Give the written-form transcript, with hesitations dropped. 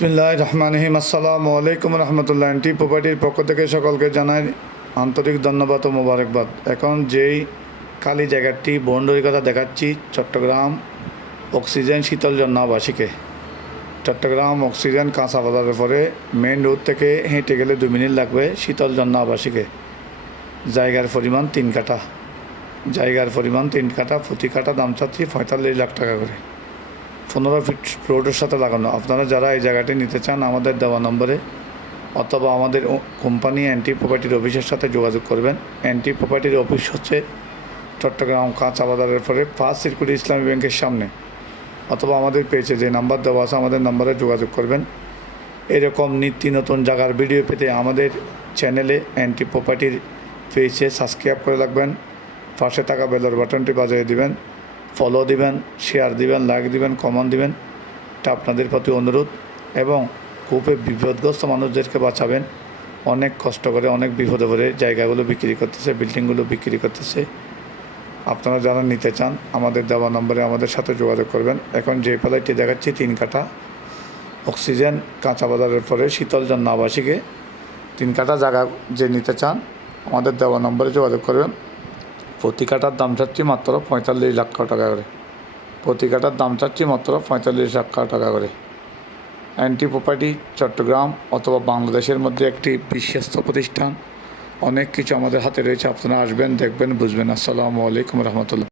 বিসমিল্লাহির রহমানির রহিম। আসসালামু আলাইকুম রহমতুল্লাহ। এনটি প্রপার্টির পক্ষ থেকে সকলকে জানাই আন্তরিক ধন্যবাদ ও মোবারকবাদ। এখন যেই খালি জায়গাটি বাউন্ডারি কথা দেখাচ্ছি, চট্টগ্রাম অক্সিজেন শীতলজন আবাসিকে। চট্টগ্রাম অক্সিজেন কাঁচা বাজারের পরে মেন রোড থেকে হেঁটে গেলে 2 মিনিট লাগবে শীতলজন আবাসিকে। জায়গার পরিমাণ 3 কাঠা। প্রতি কাঠা দাম চাচ্ছি 45 লাখ টাকা করে। 15 ফিট রোডের সাথে লাগানো। আপনারা যারা এই জায়গাটি নিতে চান আমাদের দেওয়া নম্বরে অথবা আমাদের কোম্পানি এনটি প্রপার্টির অফিসের সাথে যোগাযোগ করবেন। এনটি প্রপার্টির অফিস হচ্ছে চট্টগ্রাম কাঁচা বাজারের পরে ফার্স্ট সার্কুট ইসলামী ব্যাংকের সামনে, অথবা আমাদের পেজে যে নাম্বার দেওয়া আছে আমাদের নাম্বারে যোগাযোগ করবেন। এরকম নিত্য নতুন জায়গার ভিডিও পেতে আমাদের চ্যানেলে এনটি প্রপার্টির পেজে সাবস্ক্রাইব করে রাখবেন। পাশে থাকা বেলের বাটনটি বাজিয়ে দিবেন, ফলো দিবেন, শেয়ার দিবেন, লাইক দিবেন, কমেন্ট দিবেন। এটা আপনাদের প্রতি অনুরোধ। এবং খুবই বিপদগ্রস্ত মানুষদেরকে বাঁচাবেন। অনেক কষ্ট করে অনেক বিপদে পড়ে জায়গাগুলো বিক্রি করতেছে, বিল্ডিংগুলো বিক্রি করতেছে। আপনারা যারা নিতে চান আমাদের দেওয়া নম্বরে আমাদের সাথে যোগাযোগ করবেন। এখন যে প্লাটটি দেখাচ্ছি 3 কাঠা অক্সিজেন কাঁচা বাজারের পরে শীতলজন আবাসিকে 3 কাঠা জায়গা যে নিতে চান আমাদের দেওয়া নম্বরে যোগাযোগ করবেন। প্রতি কাঠার দাম চাচ্ছি মাত্র 45 লাখ টাকা করে। এনটি প্রপার্টি চট্টগ্রাম অথবা বাংলাদেশের মধ্যে একটি বিশ্বস্ত প্রতিষ্ঠান। অনেক কিছু আমাদের হাতে রয়েছে। আপনারা আসবেন, দেখবেন, বুঝবেন। আসসালামু আলাইকুম রহমতুল্লাহ।